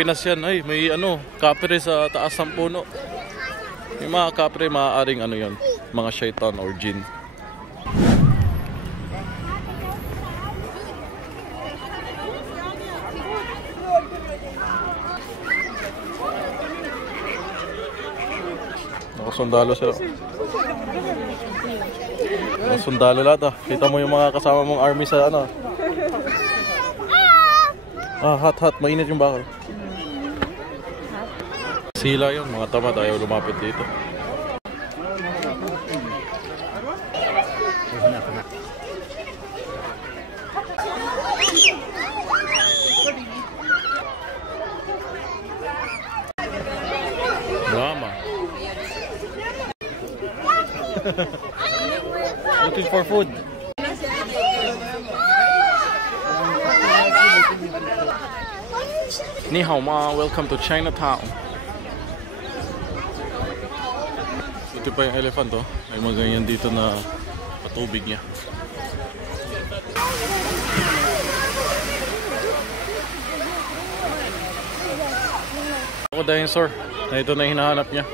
Pinas yan. Ay, may kapre sa taas ng puno. May mga kapre, maaaring yan, mga shaitan or jinn. Nakasundalo sila. Nakasundalo lahat Kita mo yung mga kasama mong army sa hot. Mainit yung bakal. Sila yun, mga tamad. Ayaw lumapit dito. Mama. Looking for food. Ni hao ma, welcome to Chinatown. Ito pa yung elephant May mga ganyan dito na patubig niya. Ako dinosaur. Na ito na hinahanap niya.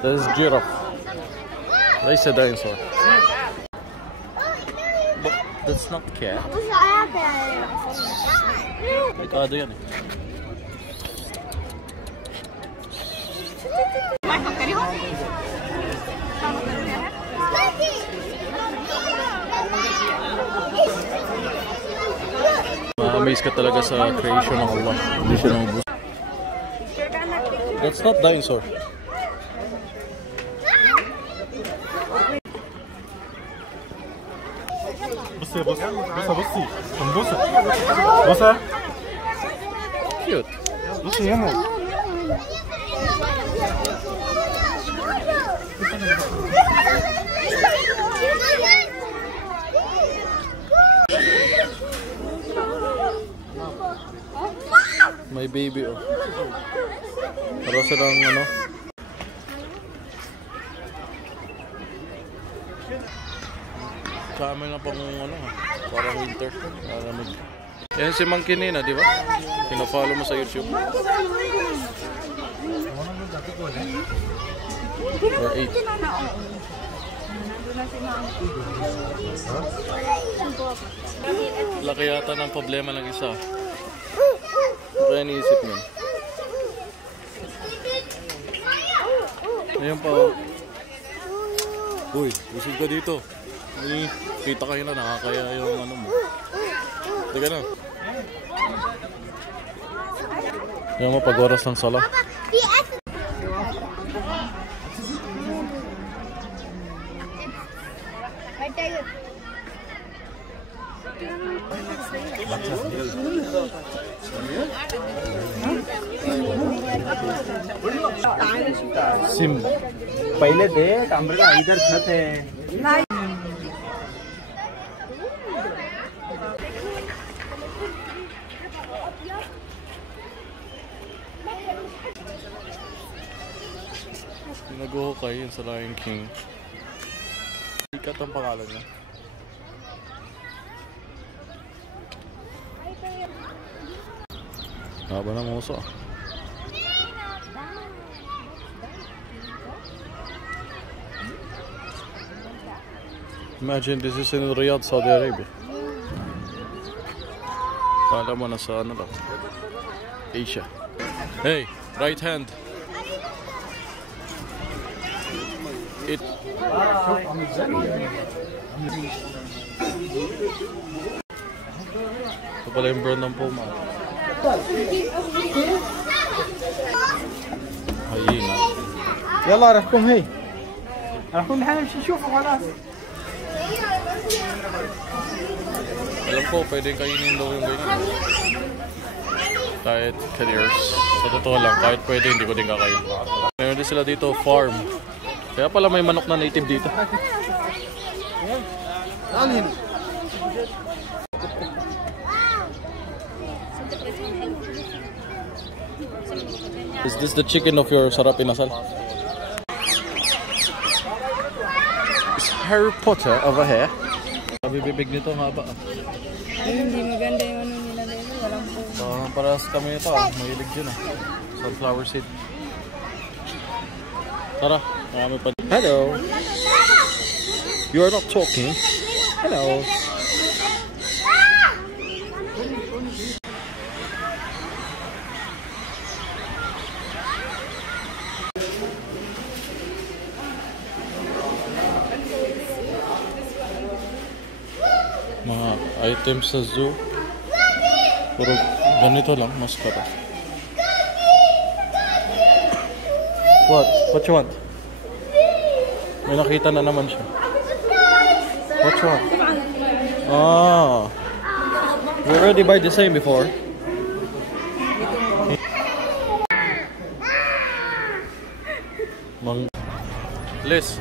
That is giraffe. That is a dinosaur. But that's not cat. Delikado yan Ma-amaze ka talaga sa creation ng Allah. Hindi siya nangubos. That's not dinosaur. Bossa. Cute. May baby Para silang Kami na pang parang winter. Yan si Mang Kinina, di ba? Pina-follow mo sa YouTube. Or 8. Laki yata ng problema ng isa. Kaya niisip niya. Ayan pa. Uy, busog ka dito. Kita kayo na, nakakaya yung mo. Teka na. Yan mo, pag oras ng sala. SIM पहले दे कमरे का इधर छत है Nag-uhukay yun sa Lion King. Sikat ang pangalan niya. Haba ng uso. Imagine this is in Riyadh, Saudi Arabia. Pala mo na sa lang. Asia. Hey, right hand. It. Ito pala yung brand ng Puma. هينا يلا رحكم هي رحكم نحن نمشي نشوفه خلاص. Alam ko, pwedeng kainin daw yung ganyan. Kahit careers. Sa totoo lang, kahit pwede, hindi ko din kakain. Meron din sila dito, farm. Kaya pala may manok na native dito. Is this the chicken of your sarap inasal? Is Harry Potter over here? Sabi bibig nito haba. Hindi maganda yung ano niya. parehas kami ito. Mahilig dyan ah. Sunflower seed. Tara, marami pa. Hello! You are not talking. Hello! Mga items sa zoo. Pero ganito lang, mas kata. What? What you want? May nakita na naman siya. What you want? Ah. We already buy the same before. Liz.